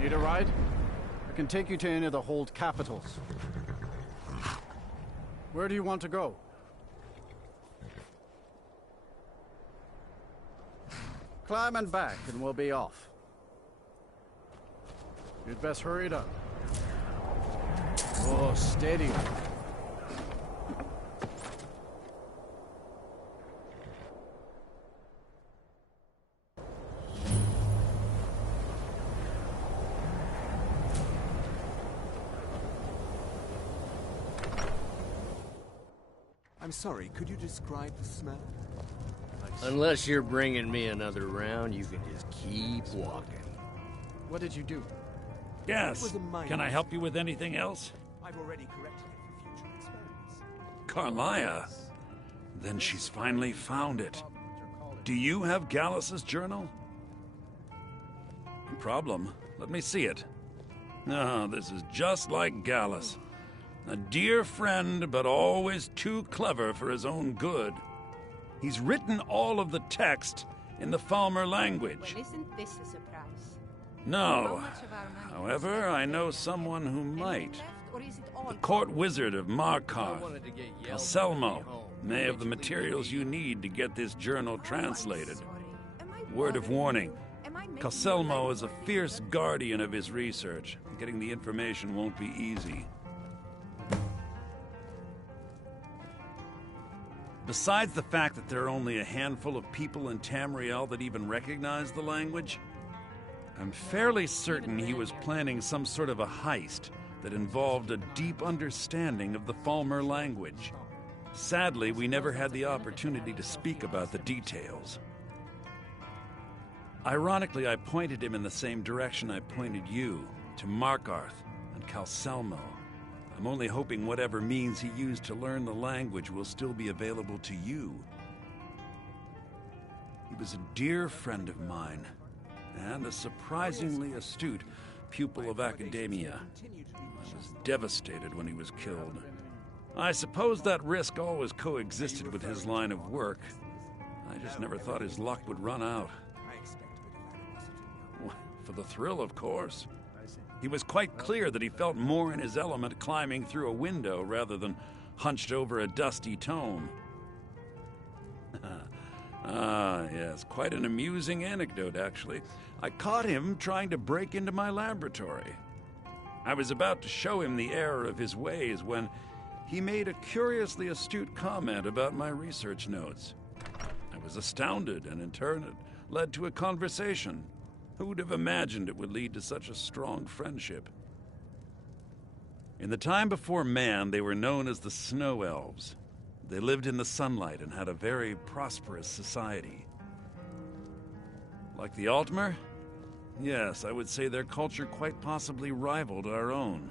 Need a ride? I can take you to any of the hold capitals. Where do you want to go? Climb and back, and we'll be off. You'd best hurry it up. Oh, steady. I'm sorry, could you describe the smell? Unless you're bringing me another round, you can just keep walking. What did you do? Yes. Can I help you with anything else? I've already corrected it for future experiments. Carlia. Then she's finally found it. Do you have Gallus's journal? No problem. Let me see it. Ah, this is just like Gallus. A dear friend, but always too clever for his own good. He's written all of the text in the Falmer language. Well, isn't this a surprise? No. However, I know someone who might. The court wizard of Markarth, Calselmo, may have the materials you need to get this journal translated. Word of warning, Calselmo is a fierce guardian of his research. Getting the information won't be easy. Besides the fact that there are only a handful of people in Tamriel that even recognize the language, I'm fairly certain he was planning some sort of a heist that involved a deep understanding of the Falmer language. Sadly, we never had the opportunity to speak about the details. Ironically, I pointed him in the same direction I pointed you, to Markarth and Calselmo. I'm only hoping whatever means he used to learn the language will still be available to you. He was a dear friend of mine, and a surprisingly astute pupil of academia. I was devastated when he was killed. I suppose that risk always coexisted with his line of work. I just never thought his luck would run out. For the thrill, of course. He was quite clear that he felt more in his element climbing through a window rather than hunched over a dusty tome. Ah, yes, quite an amusing anecdote, actually. I caught him trying to break into my laboratory. I was about to show him the error of his ways when he made a curiously astute comment about my research notes. I was astounded, and in turn it led to a conversation. Who would have imagined it would lead to such a strong friendship? In the time before man, they were known as the Snow Elves. They lived in the sunlight and had a very prosperous society. Like the Altmer? Yes, I would say their culture quite possibly rivaled our own.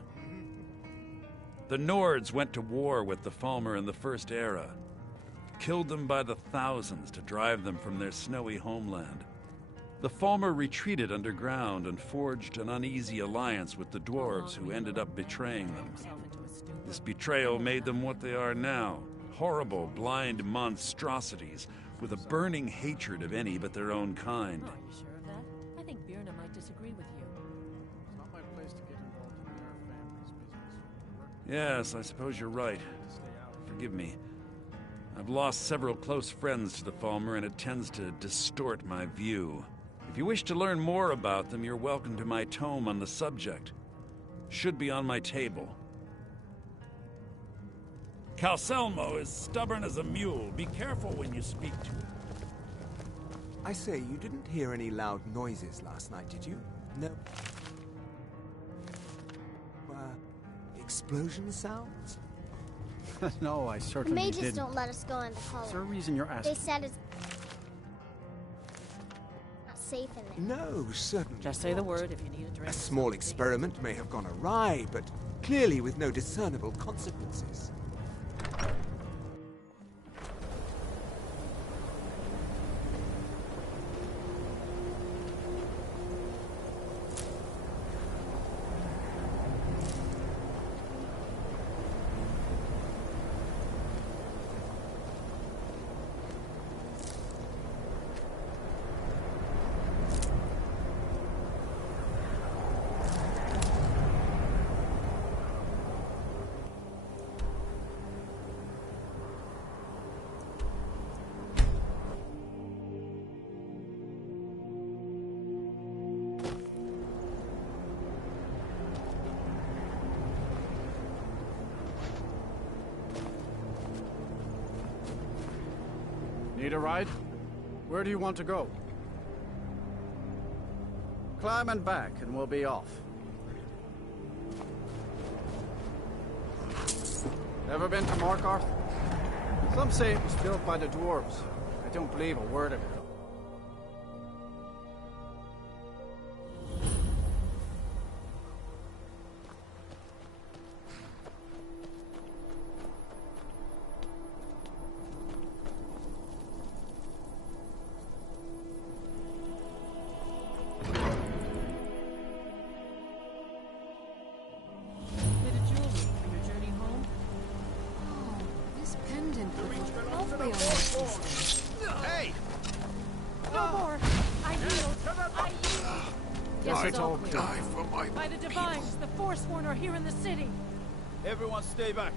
The Nords went to war with the Falmer in the First Era, killed them by the thousands to drive them from their snowy homeland. The Falmer retreated underground and forged an uneasy alliance with the dwarves who ended up betraying them. This betrayal made them what they are now, horrible, blind monstrosities with a burning hatred of any but their own kind. Are you sure of that? I think Birna might disagree with you. It's not my place to get involved in their family's business. Yes, I suppose you're right. Forgive me. I've lost several close friends to the Falmer, and it tends to distort my view. If you wish to learn more about them, you're welcome to my tome on the subject. Should be on my table. Calselmo is stubborn as a mule. Be careful when you speak to him. I say, you didn't hear any loud noises last night, did you? No. Explosion sounds? No, I The certainly mages didn't. don't let us go in the color. Is there a reason you're asking? They said it's not safe in there. No, certainly Just say the not. word if you need a drink. A small experiment may have gone awry, but clearly with no discernible consequences. Need a ride? Where do you want to go? Climb and back, and we'll be off. Ever been to Markarth? Some say it was built by the dwarves. I don't believe a word of it. Bit of jewelry for your journey home? Oh, this pendant would look lovely on this thing. Hey! No more! I yield! I yield! Yes, I it's all don't clear. die for my By the Divines, the Forsworn are here in the city. Everyone stay back.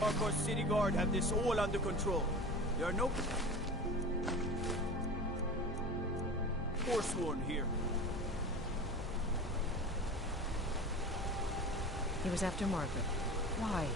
Markarth City Guard have this all under control. There are no Forsworn here. He was after Margaret. Why?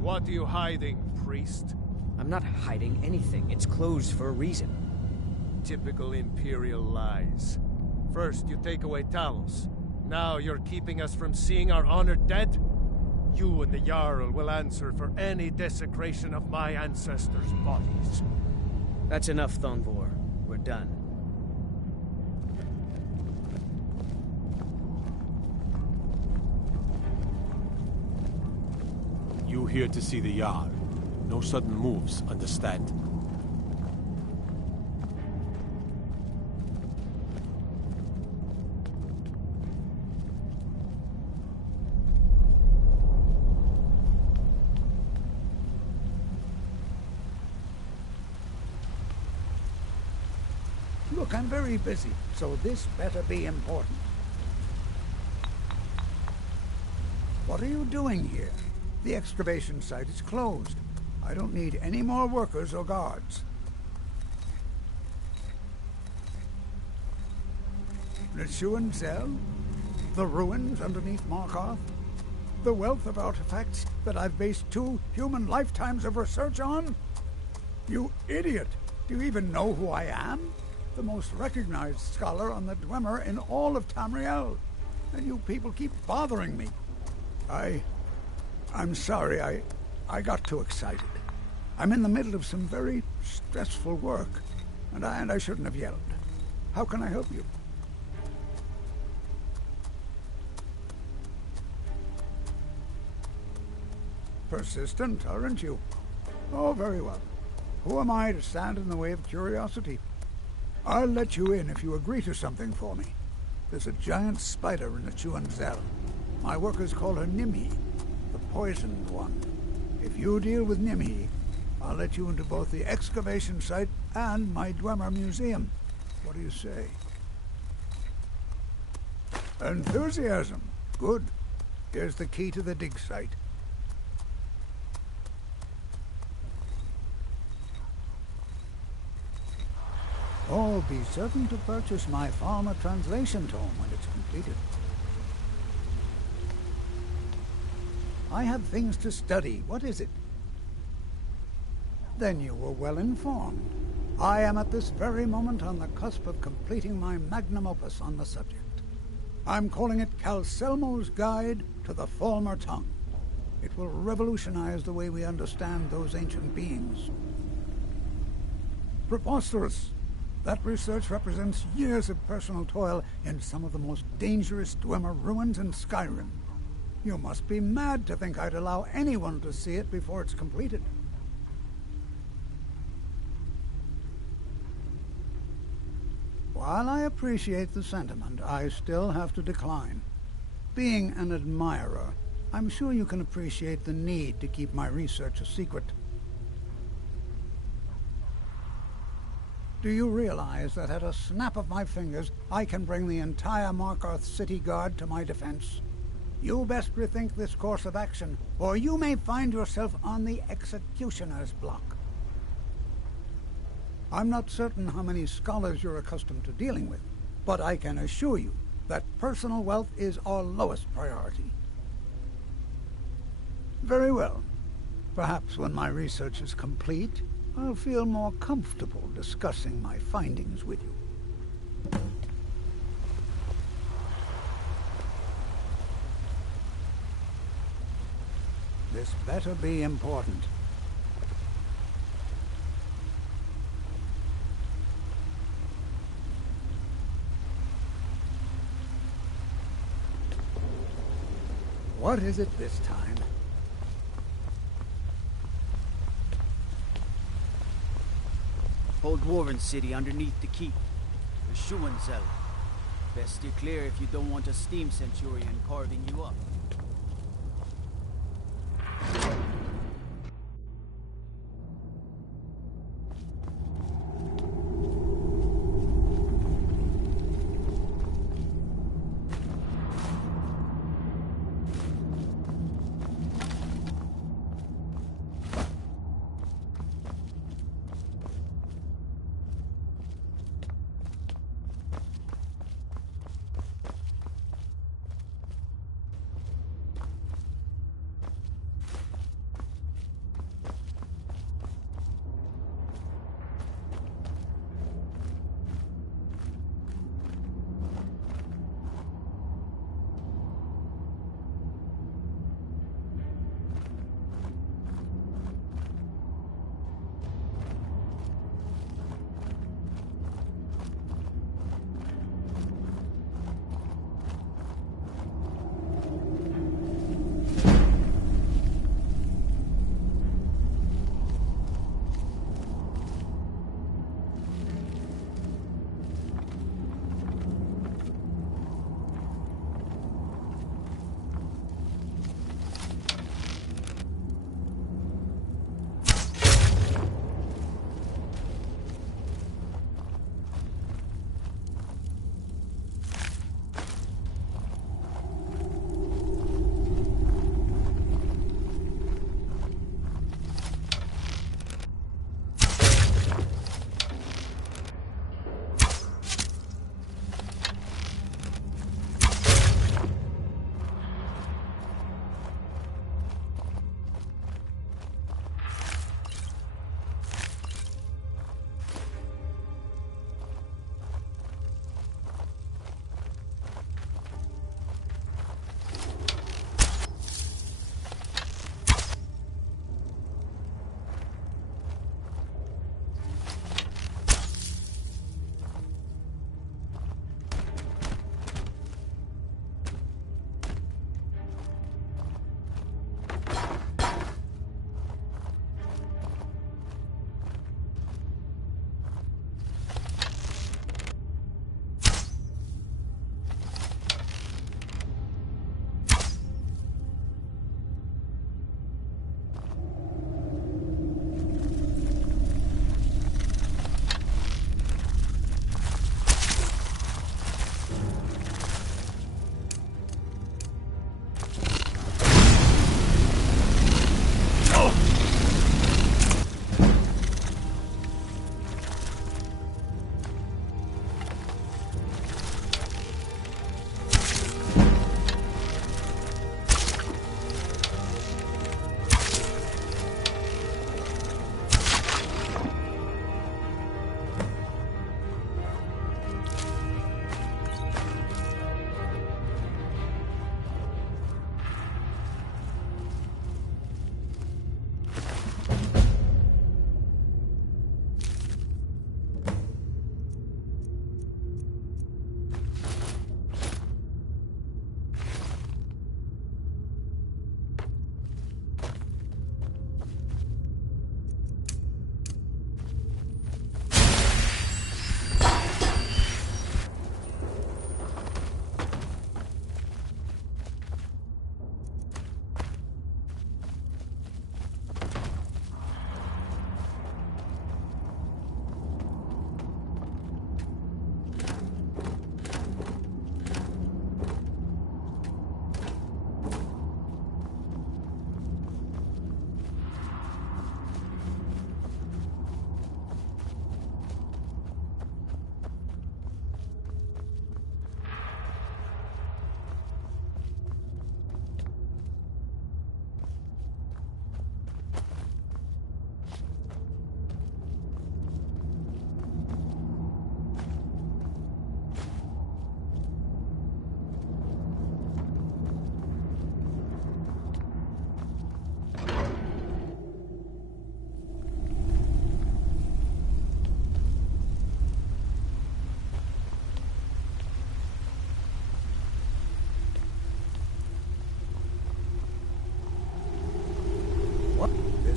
What are you hiding, priest? I'm not hiding anything. It's closed for a reason. Typical Imperial lies. First, you take away Talos. Now you're keeping us from seeing our honored dead? You and the Jarl will answer for any desecration of my ancestors' bodies. That's enough, Thongvor. We're done. You here to see the Jarl. No sudden moves, understand? Look, I'm very busy, so this better be important. What are you doing here? The excavation site is closed. I don't need any more workers or guards. Neshuan Zell? The ruins underneath Markarth? The wealth of artifacts that I've based 2 human lifetimes of research on? You idiot! Do you even know who I am? The most recognized scholar on the Dwemer in all of Tamriel. And you people keep bothering me. I'm sorry, I got too excited. I'm in the middle of some very stressful work, and I shouldn't have yelled. How can I help you? Persistent, aren't you? Oh, very well. Who am I to stand in the way of curiosity? I'll let you in if you agree to something for me. There's a giant spider in the Chuan Zell. My workers call her Nimhi, the poisoned one. If you deal with Nimhi, I'll let you into both the excavation site and my Dwemer museum. What do you say? Enthusiasm. Good. Here's the key to the dig site. Oh, be certain to purchase my Farmer translation tome when it's completed. I have things to study. What is it? Then you were well informed. I am at this very moment on the cusp of completing my magnum opus on the subject. I'm calling it Calselmo's Guide to the Falmer Tongue. It will revolutionize the way we understand those ancient beings. Preposterous! That research represents years of personal toil in some of the most dangerous Dwemer ruins in Skyrim. You must be mad to think I'd allow anyone to see it before it's completed. While I appreciate the sentiment, I still have to decline. Being an admirer, I'm sure you can appreciate the need to keep my research a secret. Do you realize that at a snap of my fingers, I can bring the entire Markarth City Guard to my defense? You best rethink this course of action, or you may find yourself on the executioner's block. I'm not certain how many scholars you're accustomed to dealing with, but I can assure you that personal wealth is our lowest priority. Very well. Perhaps when my research is complete, I'll feel more comfortable discussing my findings with you. This better be important. What is it this time? Whole Dwarven city underneath the keep. The Schuenzell. Best steer clear if you don't want a steam centurion carving you up.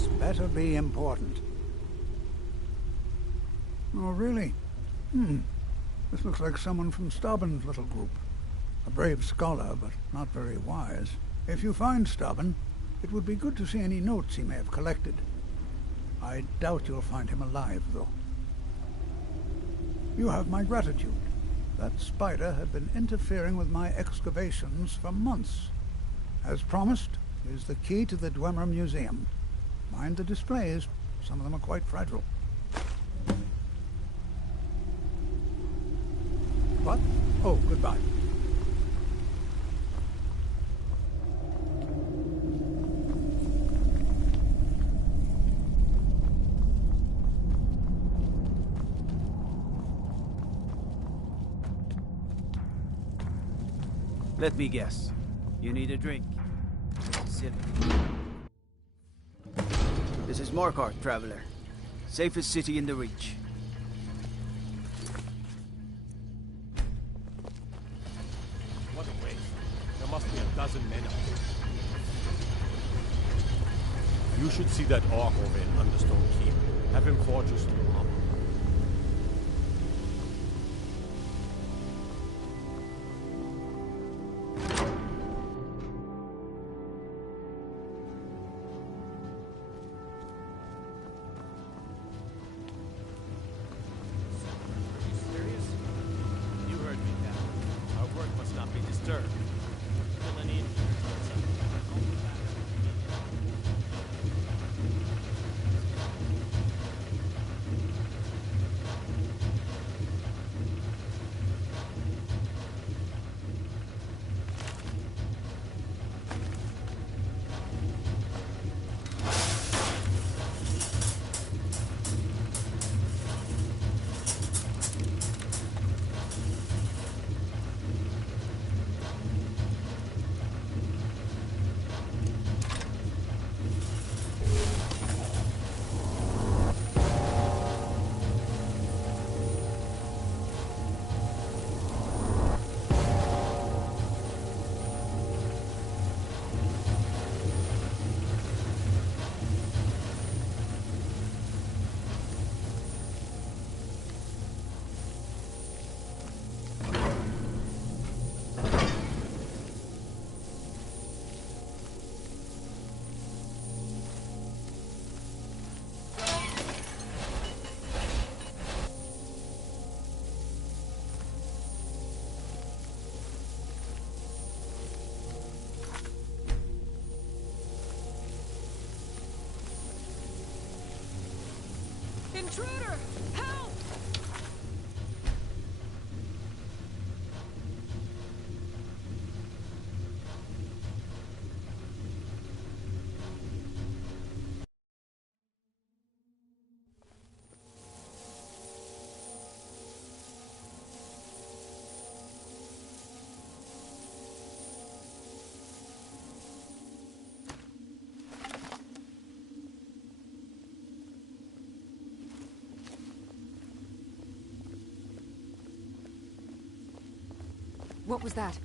This better be important. Oh, really? This looks like someone from Stobben's little group. A brave scholar, but not very wise. If you find Stobben, it would be good to see any notes he may have collected. I doubt you'll find him alive, though. You have my gratitude. That spider had been interfering with my excavations for months. As promised, here's the key to the Dwemer Museum. Mind the displays. Some of them are quite fragile. What? Oh, goodbye. Let me guess. You need a drink. Sit. This is Markarth, traveler. Safest city in the Reach. What a waste. There must be a dozen men up here. You should see that orc over in Understone Keep. Have him forge us some armor. Intruder! Help! What was that?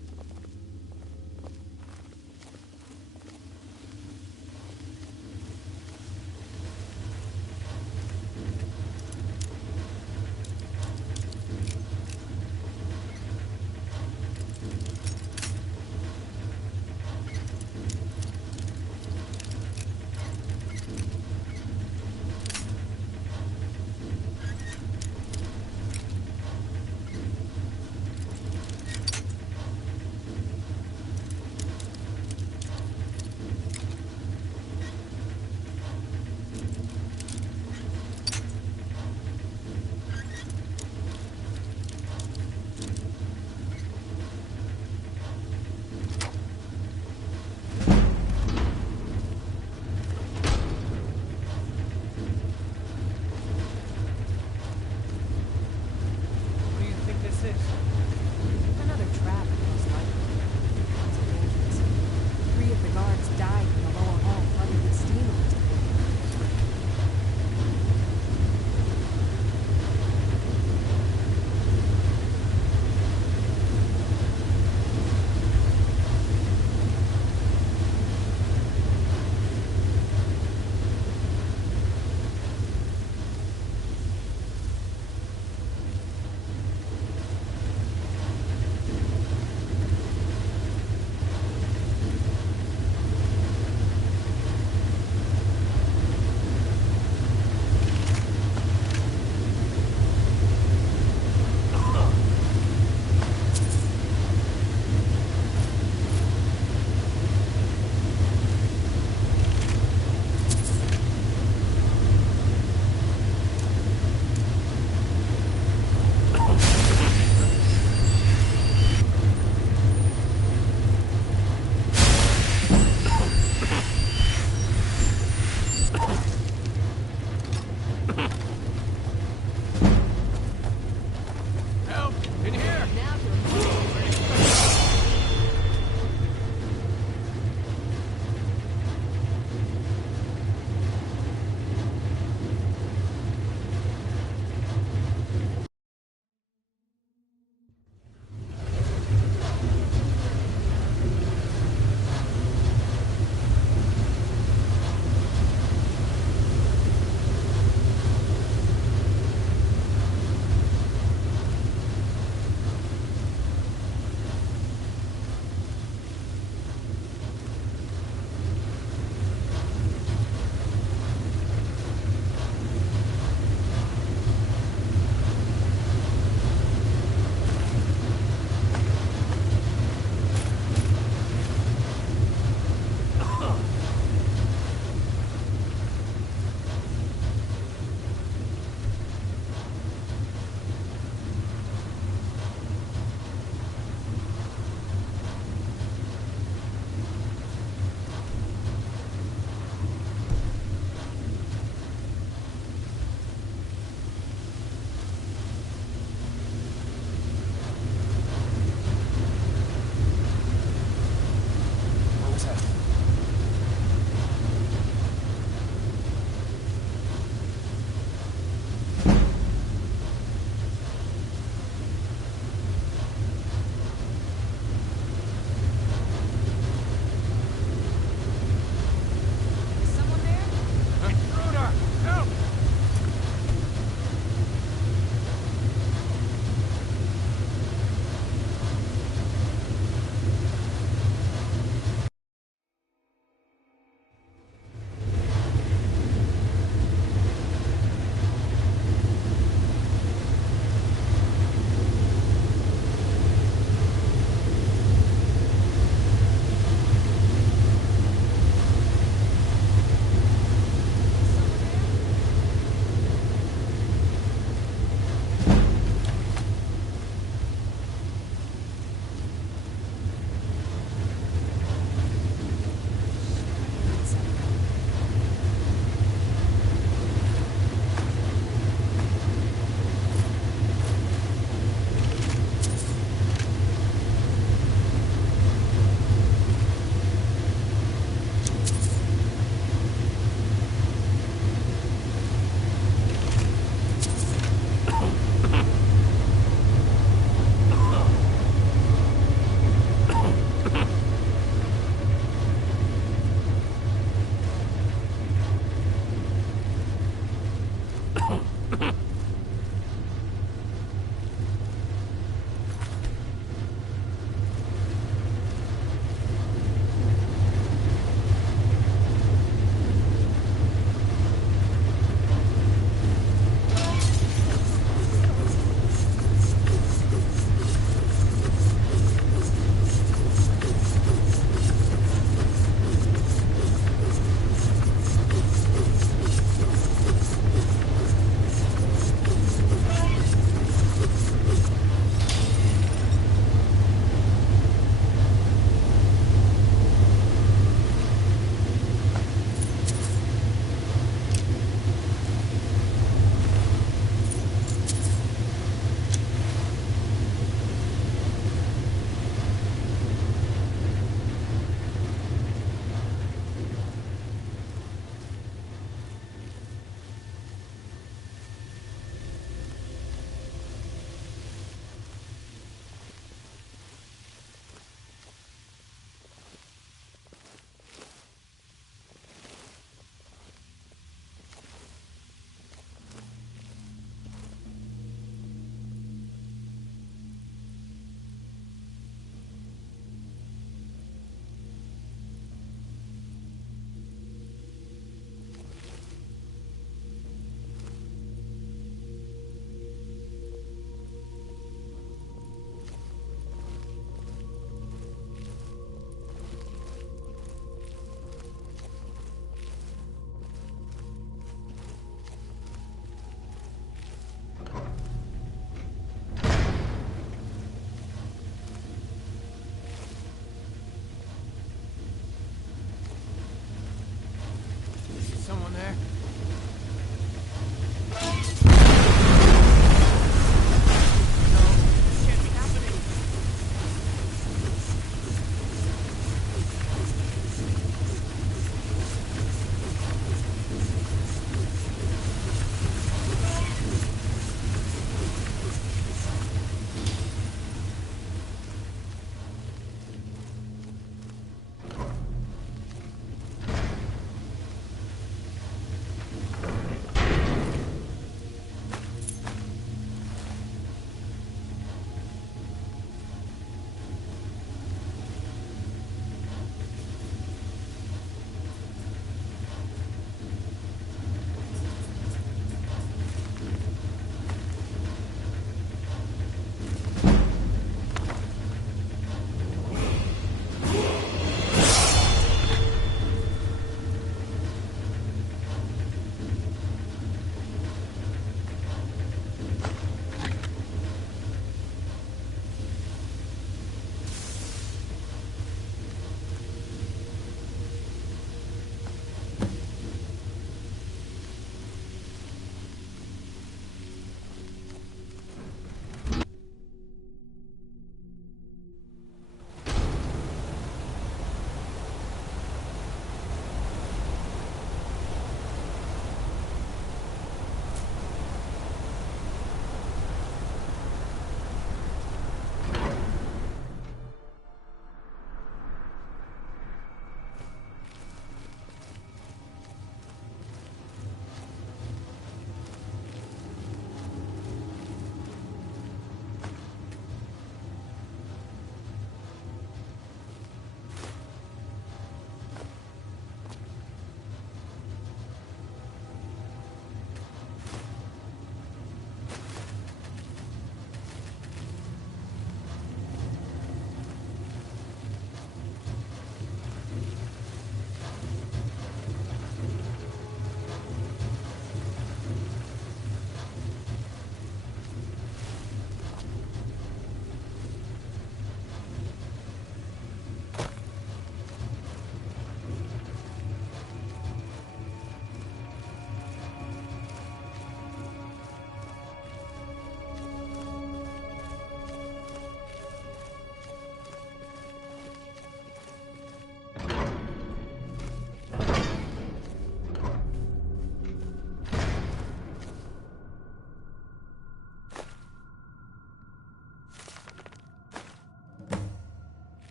Someone there?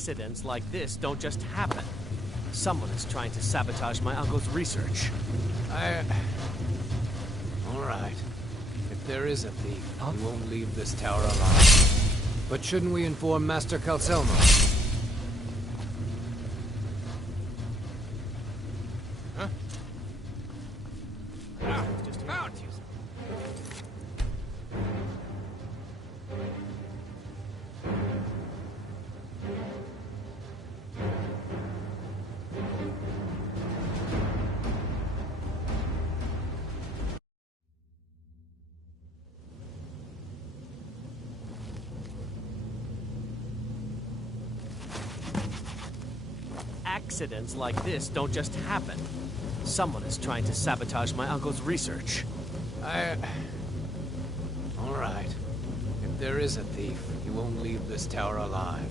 Accidents like this don't just happen. Someone is trying to sabotage my uncle's research. All right. If there is a thief, he won't leave this tower alive. But shouldn't we inform Master Calcelmo? Accidents like this don't just happen. Someone is trying to sabotage my uncle's research. All right. If there is a thief, he won't leave this tower alive.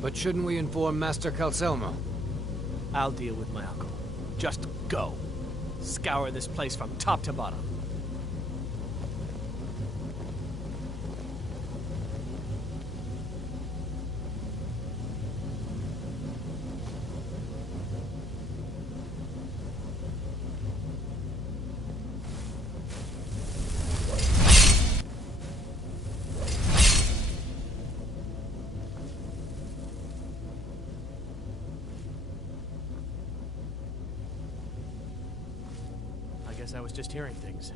But shouldn't we inform Master Calcelmo? I'll deal with my uncle. Just go. Scour this place from top to bottom. I guess I was just hearing things.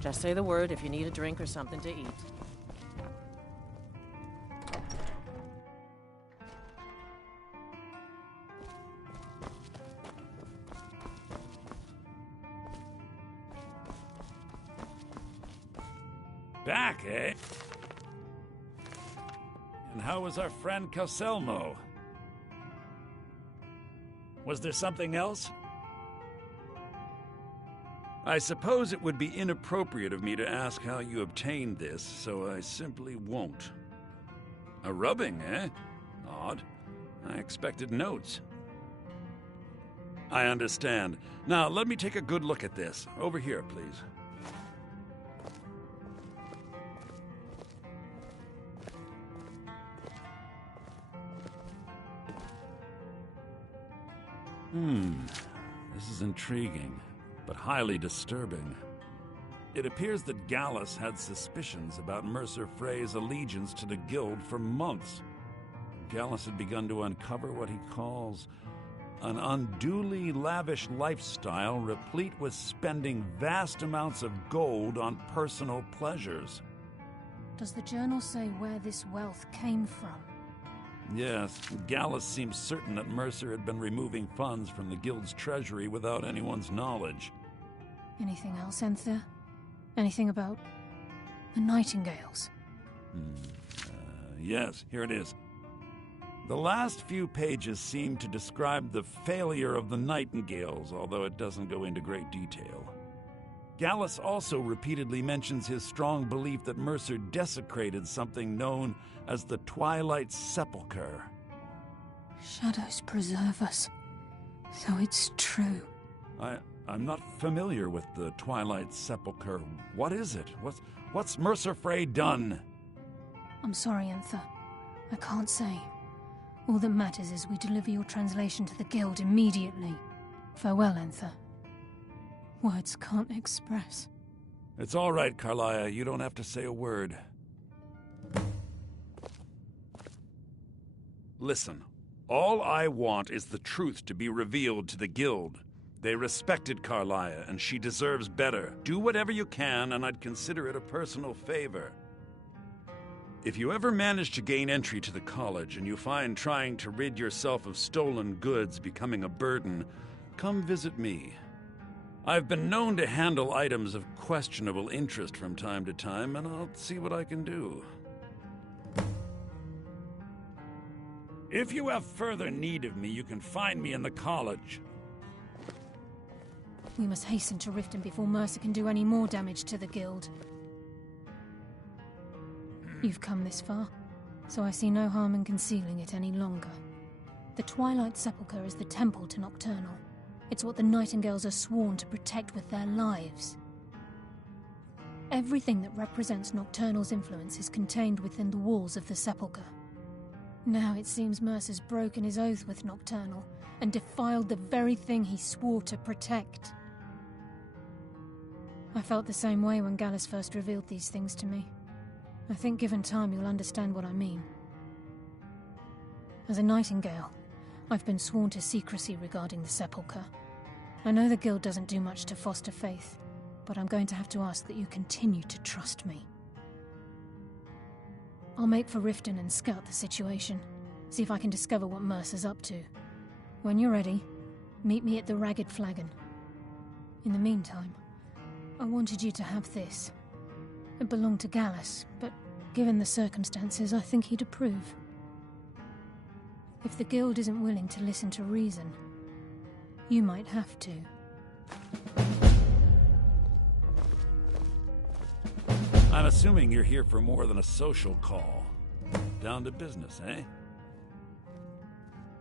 Just say the word if you need a drink or something to eat. Back, eh? And how was our friend Calcelmo? Was there something else? I suppose it would be inappropriate of me to ask how you obtained this, so I simply won't. A rubbing, eh? Odd. I expected notes. I understand. Now, let me take a good look at this. Over here, please. This is intriguing, but highly disturbing. It appears that Gallus had suspicions about Mercer Frey's allegiance to the Guild for months. Gallus had begun to uncover what he calls an unduly lavish lifestyle replete with spending vast amounts of gold on personal pleasures. Does the journal say where this wealth came from? Yes, Gallus seems certain that Mercer had been removing funds from the Guild's treasury without anyone's knowledge. Anything else, Enthir? Anything about the Nightingales? Yes, here it is. The last few pages seem to describe the failure of the Nightingales, although it doesn't go into great detail. Gallus also repeatedly mentions his strong belief that Mercer desecrated something known as the Twilight Sepulchre. Shadows preserve us. So it's true. I'm not familiar with the Twilight Sepulchre. What is it? What's Mercer Frey done? I'm sorry, Enthir. I can't say. All that matters is we deliver your translation to the Guild immediately. Farewell, Enthir. Words can't express. It's all right, Carlia. You don't have to say a word. Listen, all I want is the truth to be revealed to the Guild. They respected Carlia, and she deserves better. Do whatever you can, and I'd consider it a personal favor. If you ever manage to gain entry to the college, and you find trying to rid yourself of stolen goods becoming a burden, come visit me. I've been known to handle items of questionable interest from time to time, and I'll see what I can do. If you have further need of me, you can find me in the college. We must hasten to Riften before Mercer can do any more damage to the Guild. You've come this far, so I see no harm in concealing it any longer. The Twilight Sepulchre is the temple to Nocturnal. It's what the Nightingales are sworn to protect with their lives. Everything that represents Nocturnal's influence is contained within the walls of the Sepulchre. Now it seems Mercer's broken his oath with Nocturnal and defiled the very thing he swore to protect. I felt the same way when Gallus first revealed these things to me. I think given time you'll understand what I mean. As a Nightingale, I've been sworn to secrecy regarding the Sepulchre. I know the Guild doesn't do much to foster faith, but I'm going to have to ask that you continue to trust me. I'll make for Riften and scout the situation, see if I can discover what Mercer's up to. When you're ready, meet me at the Ragged Flagon. In the meantime, I wanted you to have this. It belonged to Gallus, but given the circumstances, I think he'd approve. If the Guild isn't willing to listen to reason, you might have to. I'm assuming you're here for more than a social call. Down to business, eh?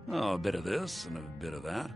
Oh, a bit of this and a bit of that.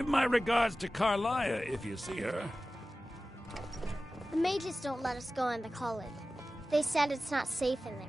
Give my regards to Carlia if you see her. The mages don't let us go in the college. They said it's not safe in there.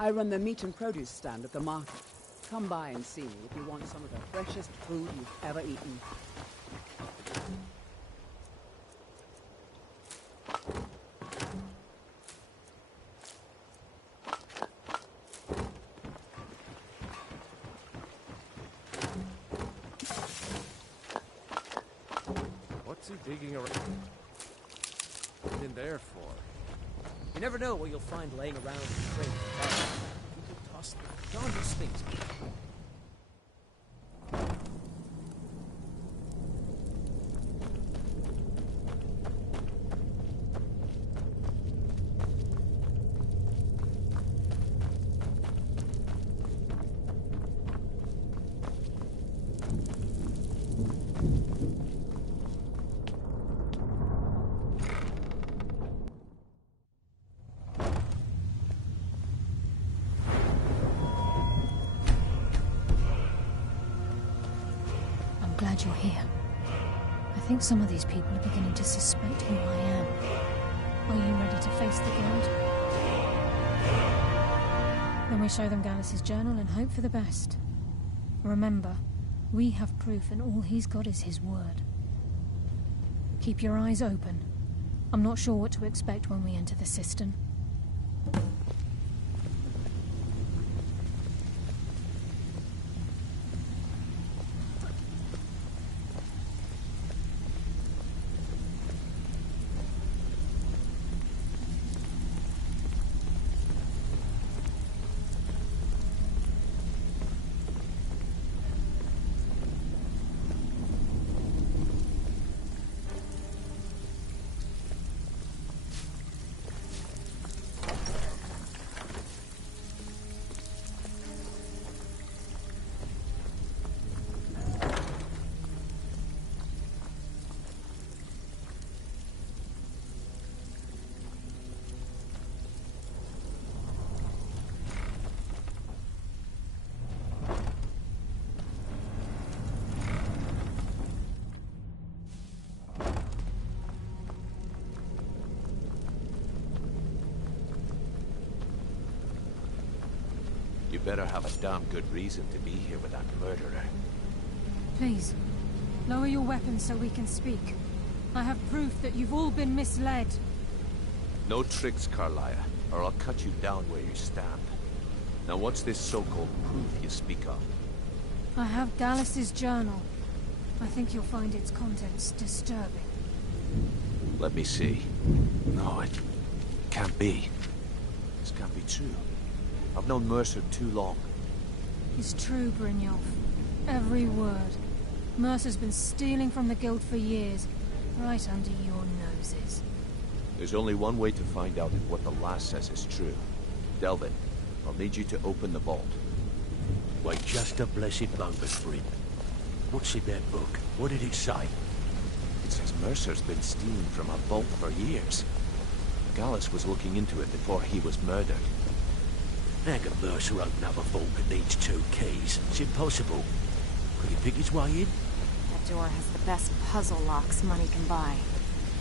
I run the meat and produce stand at the market. Come by and see me if you want some of the freshest food you've ever eaten. What's he digging around in there for? You never know what you'll find laying around in the crate. People toss the darndest things. Glad you're here. I think some of these people are beginning to suspect who I am. Are you ready to face the guild? Then we show them Gallus's journal and hope for the best. Remember, we have proof and all he's got is his word. Keep your eyes open. I'm not sure what to expect when we enter the cistern. You better have a damn good reason to be here with that murderer. Please, lower your weapons so we can speak. I have proof that you've all been misled. No tricks, Carlia, or I'll cut you down where you stand. Now what's this so-called proof you speak of? I have Gallus's journal. I think you'll find its contents disturbing. Let me see. No, it can't be. This can't be true. I've known Mercer too long. It's true, Brynjolf. Every word. Mercer's been stealing from the guild for years, right under your noses. There's only one way to find out if what the lass says is true. Delvin, I'll need you to open the vault. Wait just a blessed moment, Bryn. What's in that book? What did it say? It says Mercer's been stealing from a vault for years. Gallus was looking into it before he was murdered. How can Mercer open up a vault that needs 2 keys? It's impossible. Could he pick his way in? That door has the best puzzle locks money can buy.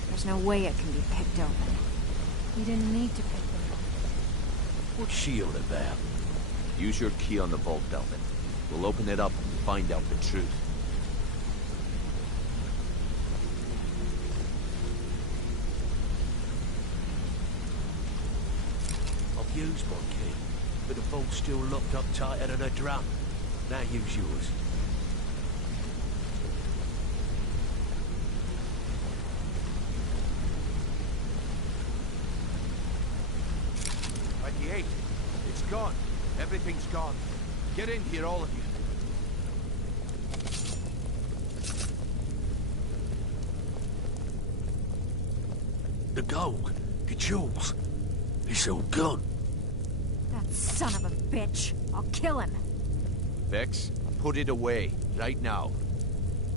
There's no way it can be picked open. You didn't need to pick them up. What's she all about? Use your key on the vault, Delvin. We'll open it up and find out the truth. I've used my key, but the vault's still locked up tighter than a drum. Now use yours. It's gone. Everything's gone. Get in here, all of you. The gold, the jewels, it's all gone. That son of a bitch. I'll kill him. Vex, put it away, right now.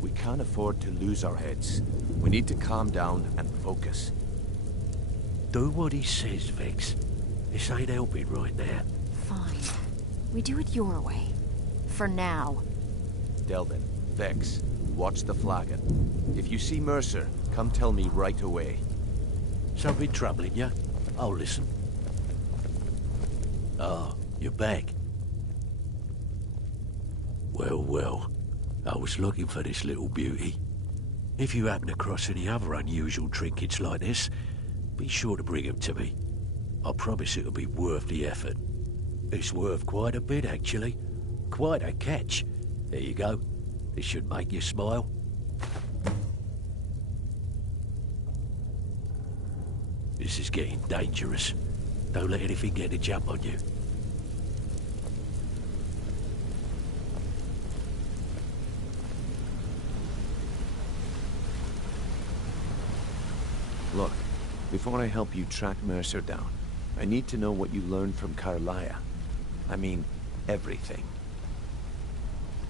We can't afford to lose our heads. We need to calm down and focus. Do what he says, Vex. This ain't helping right now. Fine. We do it your way. For now. Delvin, Vex, watch the flagon. If you see Mercer, come tell me right away. Something troubling you? I'll listen. Ah, You're back. Well, well. I was looking for this little beauty. If you happen across any other unusual trinkets like this, be sure to bring them to me. I promise it'll be worth the effort. It's worth quite a bit, actually. Quite a catch. There you go. This should make you smile. This is getting dangerous. Don't let anything get a jump on you. Look, before I help you track Mercer down, I need to know what you learned from Carlia. I mean, everything.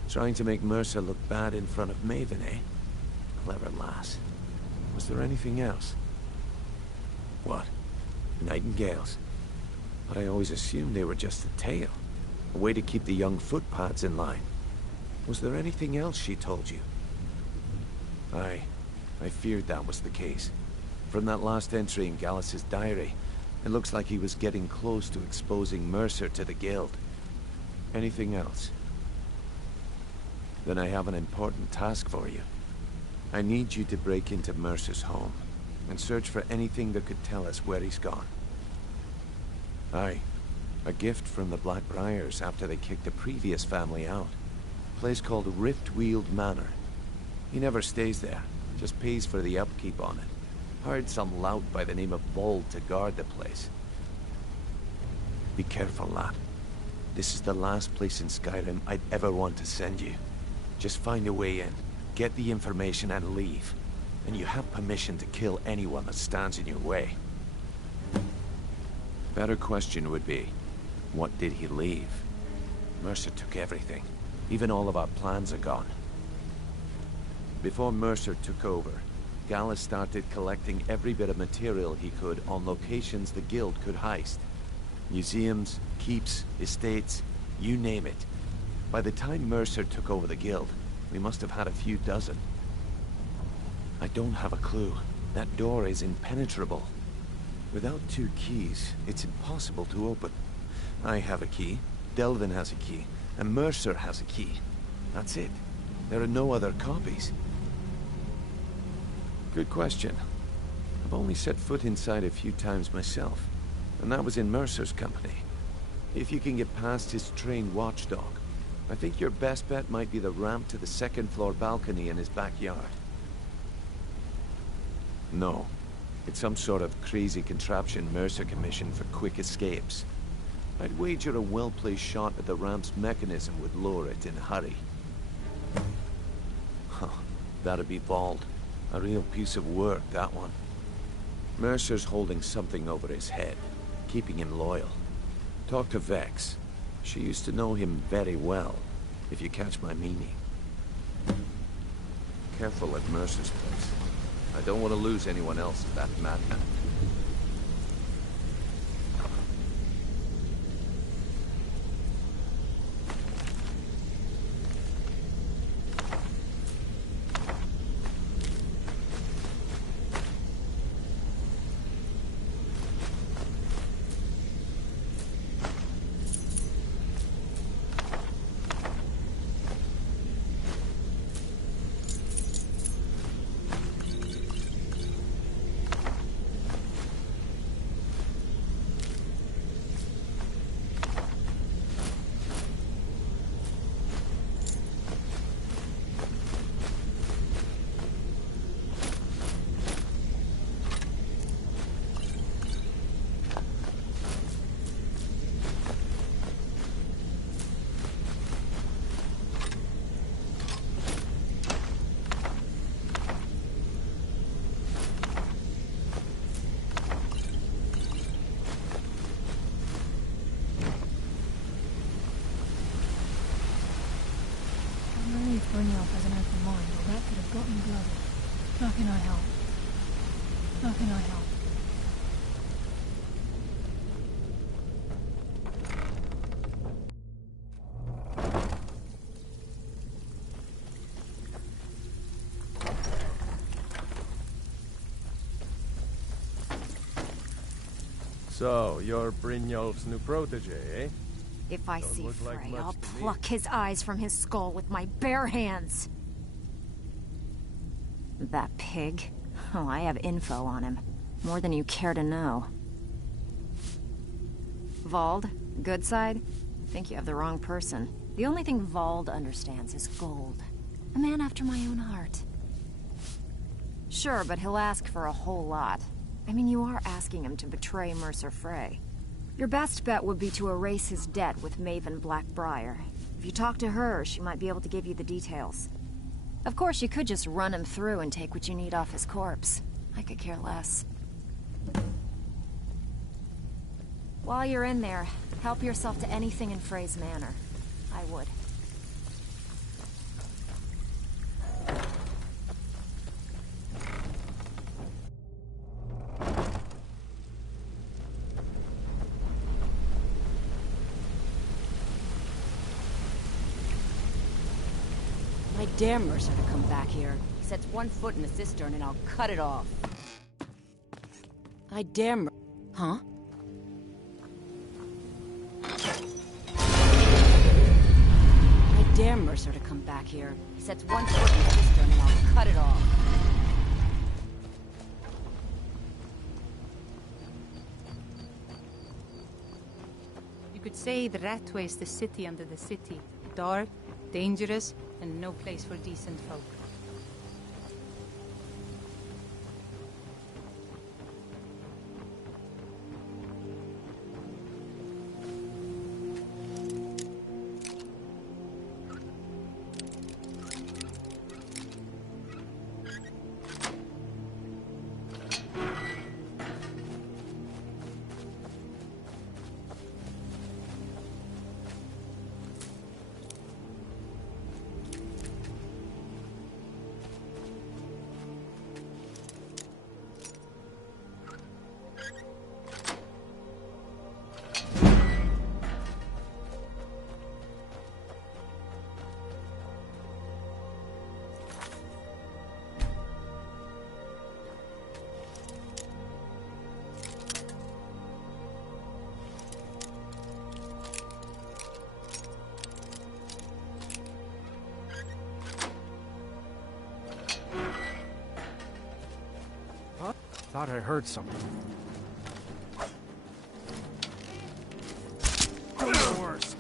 Trying to make Mercer look bad in front of Maven, eh? Clever lass. Was there anything else? What? Nightingales? But I always assumed they were just a tale. A way to keep the young footpads in line. Was there anything else she told you? Aye. I feared that was the case. From that last entry in Gallus's diary, it looks like he was getting close to exposing Mercer to the Guild. Anything else? Then I have an important task for you. I need you to break into Mercer's home and search for anything that could tell us where he's gone. Aye. A gift from the Blackbriars after they kicked the previous family out. A place called Riftweald Manor. He never stays there, just pays for the upkeep on it. Hired some lout by the name of Bold to guard the place. Be careful, lad. This is the last place in Skyrim I'd ever want to send you. Just find a way in, get the information and leave. And you have permission to kill anyone that stands in your way. Better question would be, what did he leave? Mercer took everything. Even all of our plans are gone. Before Mercer took over, Gallus started collecting every bit of material he could on locations the Guild could heist. Museums, keeps, estates, you name it. By the time Mercer took over the Guild, we must have had a few dozen. I don't have a clue. That door is impenetrable. Without 2 keys, it's impossible to open. I have a key, Delvin has a key, and Mercer has a key. That's it. There are no other copies. Good question. I've only set foot inside a few times myself, and that was in Mercer's company. If you can get past his trained watchdog, I think your best bet might be the ramp to the 2nd floor balcony in his backyard. No. It's some sort of crazy contraption Mercer commissioned for quick escapes. I'd wager a well-placed shot at the ramp's mechanism would lower it in a hurry. Huh. That'd be bold. A real piece of work, that one. Mercer's holding something over his head, keeping him loyal. Talk to Vex. She used to know him very well, if you catch my meaning. Careful at Mercer's place. I don't want to lose anyone else to that madman. Brynjolf has an open mind, or that could have got me bloody. How can I help? How can I help? So, you're Brynjolf's new protege, eh? If I Don't see look like Frey, much I'll to me. pluck his eyes from his skull with my bare hands. That pig? Oh, I have info on him. More than you care to know. Vald, good side? I think you have the wrong person. The only thing Vald understands is gold. A man after my own heart. Sure, but he'll ask for a whole lot. I mean, you are asking him to betray Mercer Frey. Your best bet would be to erase his debt with Maven Blackbriar. If you talk to her, she might be able to give you the details. Of course, you could just run him through and take what you need off his corpse. I could care less. While you're in there, help yourself to anything in Frey's manor. I would. I dare Mercer to come back here. He sets one foot in the cistern and I'll cut it off. I dare Huh? I dare Mercer to come back here. He sets one foot in the cistern and I'll cut it off. You could say the Ratway is the city under the city. Dark, dangerous, and no place for decent folk. Thought I heard something. The worst.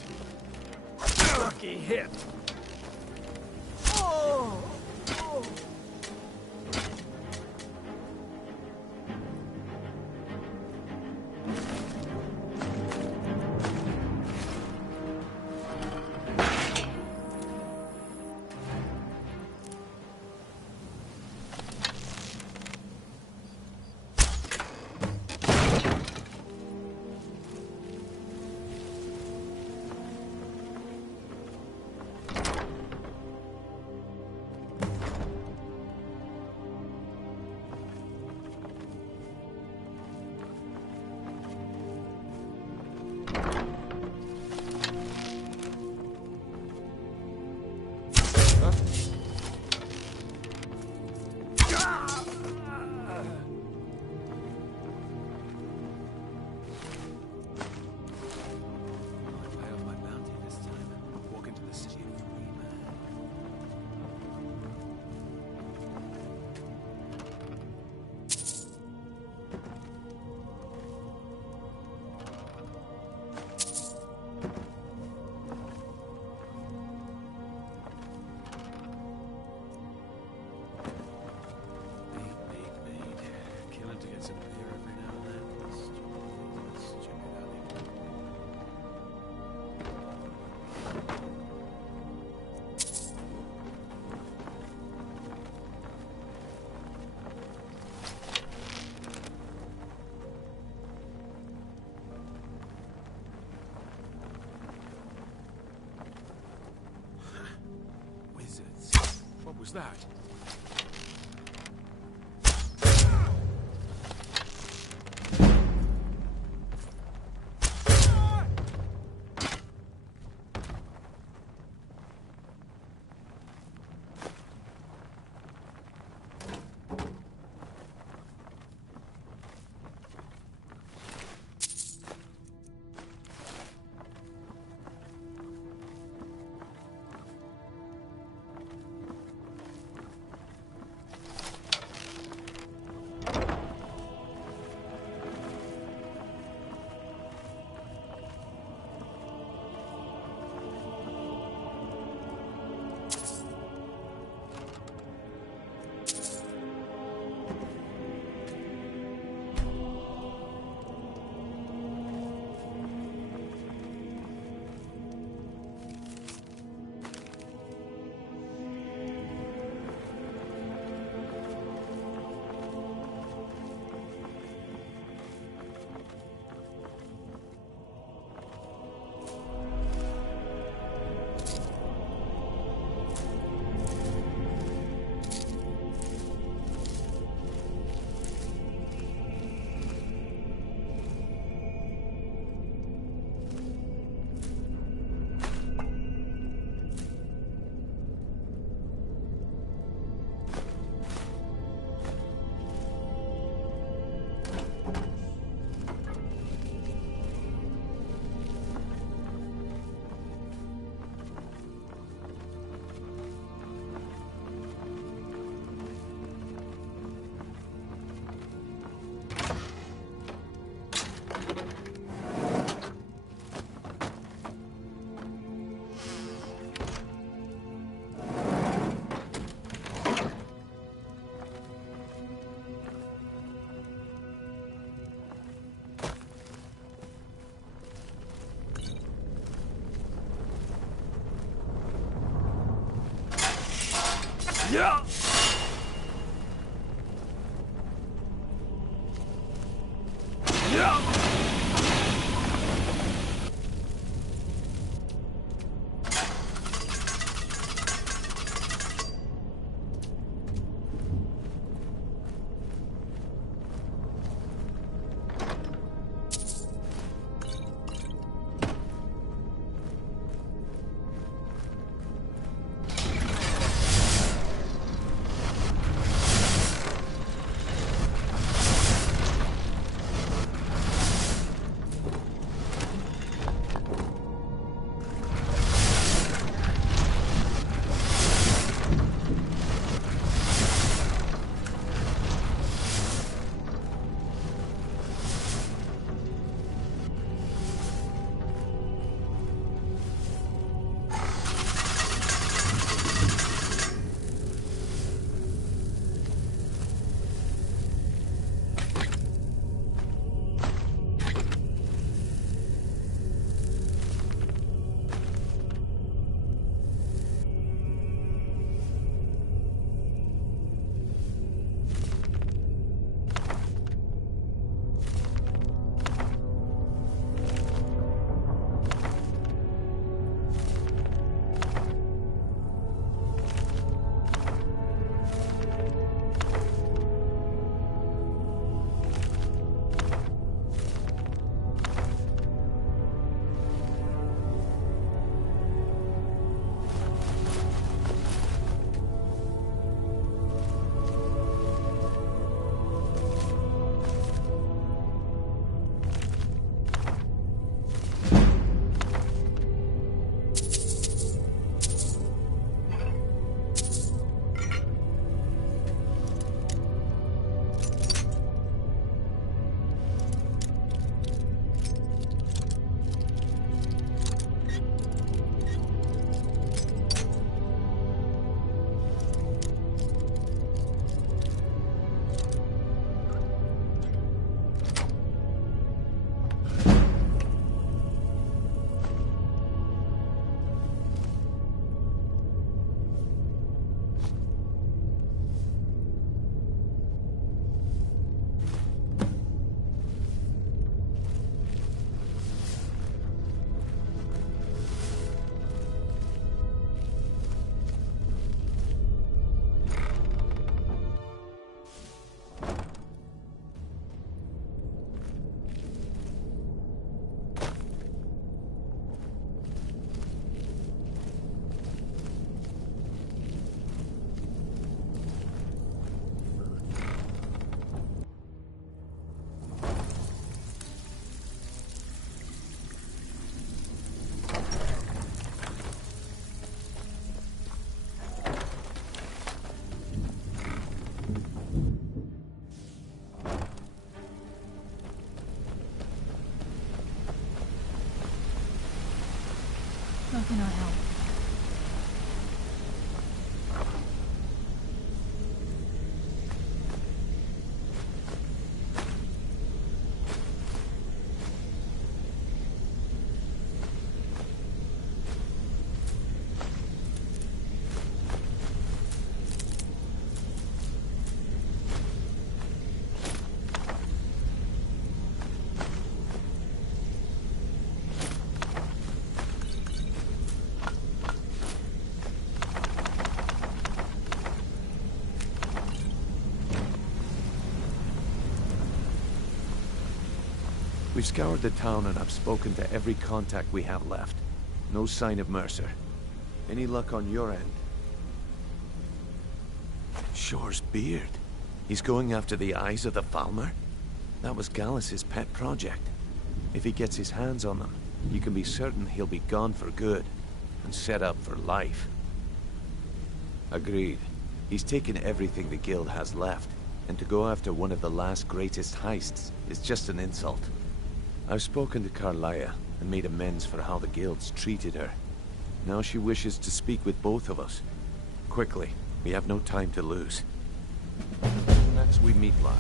Lucky hit. Oh! Oh! What was that? Yeah! Yeah! How can I help? We've scoured the town and I've spoken to every contact we have left. No sign of Mercer. Any luck on your end? Shore's beard. He's going after the eyes of the Falmer? That was Gallus's pet project. If he gets his hands on them, you can be certain he'll be gone for good, and set up for life. Agreed. He's taken everything the Guild has left, and to go after one of the last greatest heists is just an insult. I've spoken to Carlia and made amends for how the Guild's treated her. Now she wishes to speak with both of us. Quickly, we have no time to lose. Next we meet, lad.